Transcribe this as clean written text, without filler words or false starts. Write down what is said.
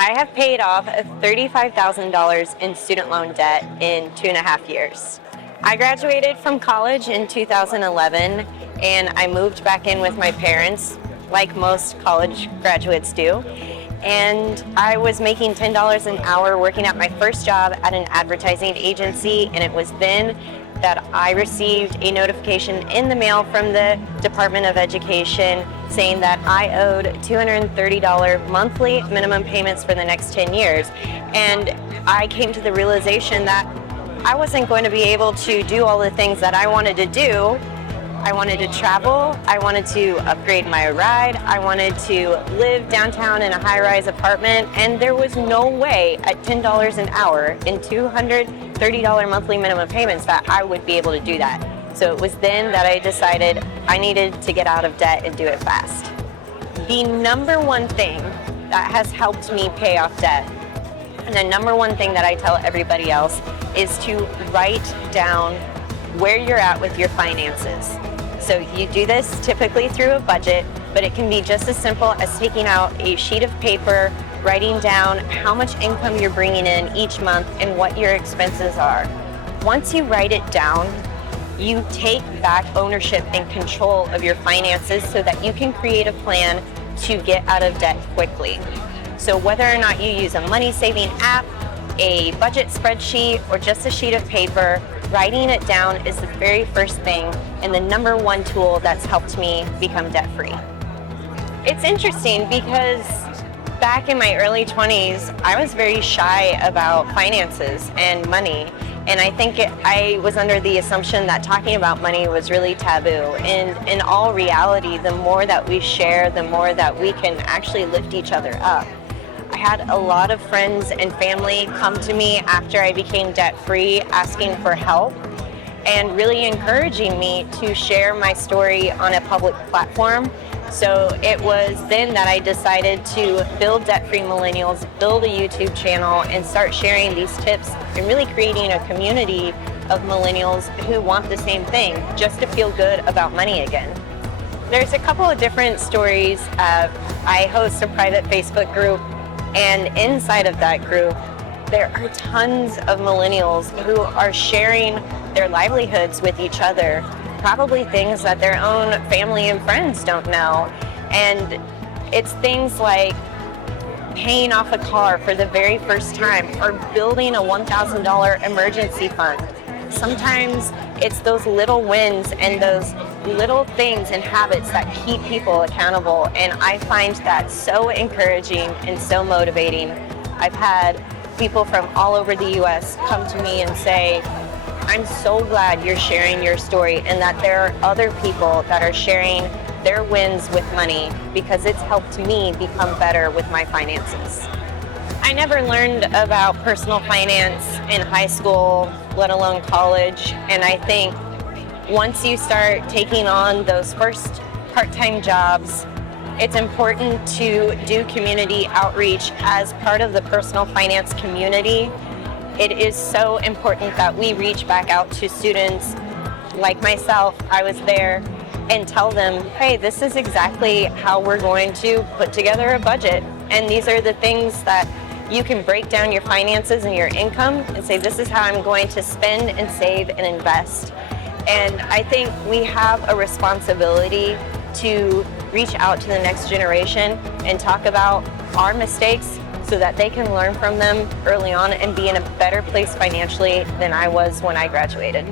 I have paid off $35,000 in student loan debt in 2.5 years. I graduated from college in 2011 and I moved back in with my parents, like most college graduates do. And I was making $10 an hour working at my first job at an advertising agency, and it was then that I received a notification in the mail from the Department of Education saying that I owed $230 monthly minimum payments for the next 10 years. And I came to the realization that I wasn't going to be able to do all the things that I wanted to do. I wanted to travel, I wanted to upgrade my ride, I wanted to live downtown in a high-rise apartment, and there was no way at $10 an hour in $230 monthly minimum payments that I would be able to do that. So it was then that I decided I needed to get out of debt and do it fast. The number one thing that has helped me pay off debt, and the number one thing that I tell everybody else, is to write down where you're at with your finances. So you do this typically through a budget, but it can be just as simple as taking out a sheet of paper, writing down how much income you're bringing in each month and what your expenses are. Once you write it down, you take back ownership and control of your finances so that you can create a plan to get out of debt quickly. So whether or not you use a money saving app, a budget spreadsheet, or just a sheet of paper, writing it down is the very first thing and the number one tool that's helped me become debt-free. It's interesting because back in my early 20s, I was very shy about finances and money. And I think I was under the assumption that talking about money was really taboo. And in all reality, the more that we share, the more that we can actually lift each other up. I had a lot of friends and family come to me after I became debt-free asking for help and really encouraging me to share my story on a public platform. So it was then that I decided to build Debt Free Millennials, build a YouTube channel, and start sharing these tips and really creating a community of millennials who want the same thing, just to feel good about money again. There's a couple of different stories. I host a private Facebook group, and inside of that group, there are tons of millennials who are sharing their livelihoods with each other, probably things that their own family and friends don't know. And it's things like paying off a car for the very first time or building a $1,000 emergency fund. Sometimes it's those little wins and those little things and habits that keep people accountable, and I find that so encouraging and so motivating. I've had people from all over the US come to me and say, I'm so glad you're sharing your story and that there are other people that are sharing their wins with money because it's helped me become better with my finances. I never learned about personal finance in high school, let alone college, and I think once you start taking on those first part-time jobs, it's important to do community outreach as part of the personal finance community. It is so important that we reach back out to students like myself. I was there and tell them, hey, this is exactly how we're going to put together a budget. And these are the things that you can break down your finances and your income and say, this is how I'm going to spend and save and invest. And I think we have a responsibility to reach out to the next generation and talk about our mistakes so that they can learn from them early on and be in a better place financially than I was when I graduated.